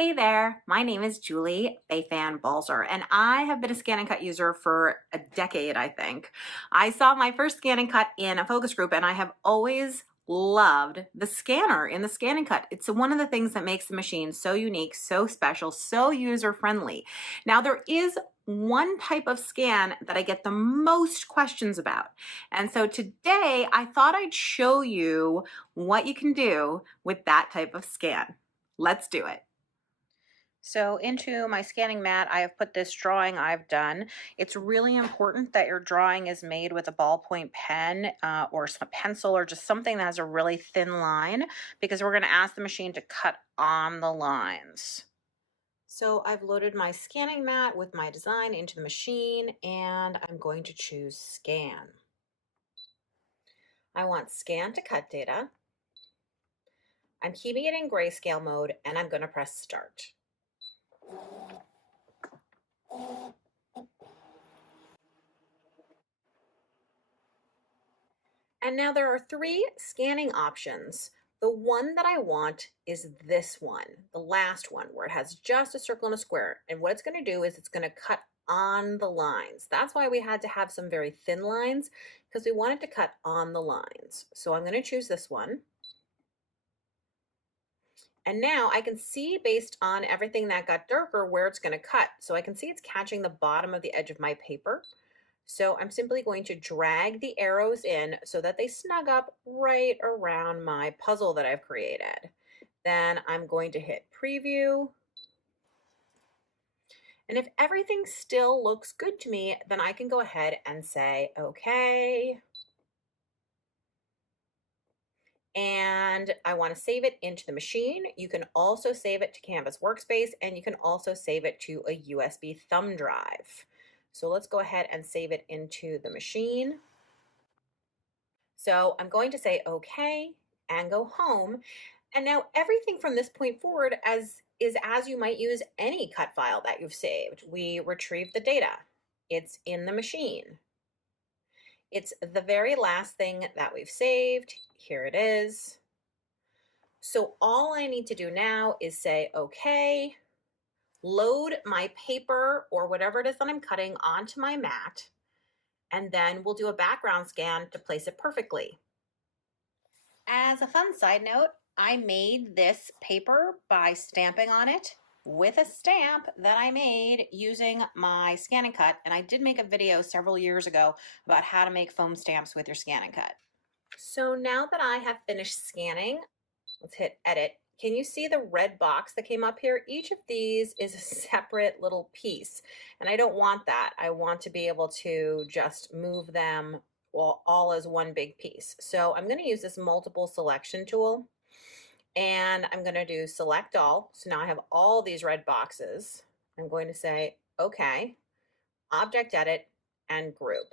Hey there, my name is Julie Bayfan Balzer, and I have been a ScanNCut user for a decade, I think. I saw my first ScanNCut in a focus group, and I have always loved the scanner in the ScanNCut. It's one of the things that makes the machine so unique, so special, so user-friendly. Now, there is one type of scan that I get the most questions about. And so today, I thought I'd show you what you can do with that type of scan. Let's do it. So into my scanning mat, I have put this drawing I've done. It's really important that your drawing is made with a ballpoint pen or a pencil or just something that has a really thin line, because we're going to ask the machine to cut on the lines. So I've loaded my scanning mat with my design into the machine, and I'm going to choose Scan. I want Scan to Cut data. I'm keeping it in grayscale mode, and I'm going to press Start. And now there are three scanning options. The one that I want is this one, the last one, where it has just a circle and a square. And what it's going to do is it's going to cut on the lines. That's why we had to have some very thin lines, because we wanted to cut on the lines. So I'm going to choose this one. And now I can see, based on everything that got darker, where it's going to cut. So I can see it's catching the bottom of the edge of my paper. So I'm simply going to drag the arrows in so that they snug up right around my puzzle that I've created. Then I'm going to hit Preview. And if everything still looks good to me, then I can go ahead and say, okay. And I want to save it into the machine. You can also save it to Canvas Workspace, and you can also save it to a USB thumb drive. So let's go ahead and save it into the machine. So I'm going to say okay and go home. And now everything from this point forward is as you might use any cut file that you've saved. We retrieve the data. It's in the machine. It's the very last thing that we've saved. Here it is. So all I need to do now is say, okay, load my paper or whatever it is that I'm cutting onto my mat, and then we'll do a background scan to place it perfectly. As a fun side note, I made this paper by stamping on it with a stamp that I made using my ScanNCut, and I did make a video several years ago about how to make foam stamps with your ScanNCut. So now that I have finished scanning, let's hit Edit. Can you see the red box that came up here? Each of these is a separate little piece, and I don't want that. I want to be able to just move them all as one big piece. So I'm going to use this multiple selection tool, and I'm going to do Select All. So now I have all these red boxes. I'm going to say OK, Object Edit, and Group.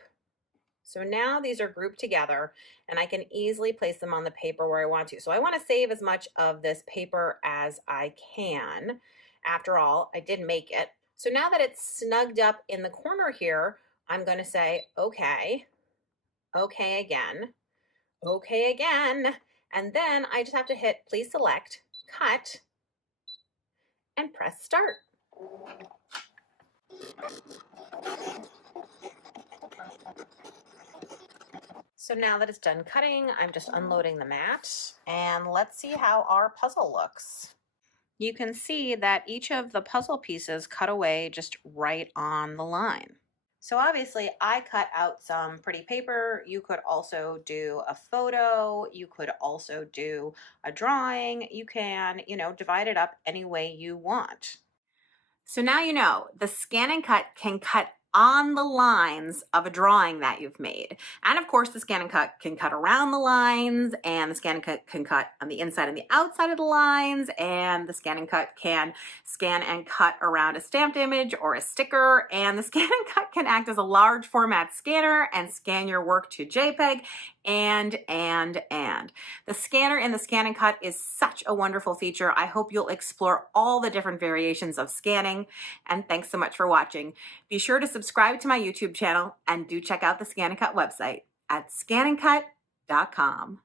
So now these are grouped together, and I can easily place them on the paper where I want to. So I want to save as much of this paper as I can. After all, I did make it. So now that it's snugged up in the corner here, I'm going to say, okay, okay again, okay again, and then I just have to hit Please Select, Cut, and press Start. So now that it's done cutting, I'm just unloading the mat, and let's see how our puzzle looks. You can see that each of the puzzle pieces cut away just right on the line. So obviously I cut out some pretty paper. You could also do a photo. You could also do a drawing. You can, divide it up any way you want. So now you know the ScanNCut can cut on the lines of a drawing that you've made. And of course, the ScanNCut can cut around the lines, and the ScanNCut can cut on the inside and the outside of the lines, and the ScanNCut can scan and cut around a stamped image or a sticker, and the ScanNCut can act as a large format scanner and scan your work to JPEG, and. The scanner in the ScanNCut is such a wonderful feature. I hope you'll explore all the different variations of scanning, and thanks so much for watching. Be sure to subscribe to my YouTube channel, and do check out the ScanNCut website at scanNCut.com.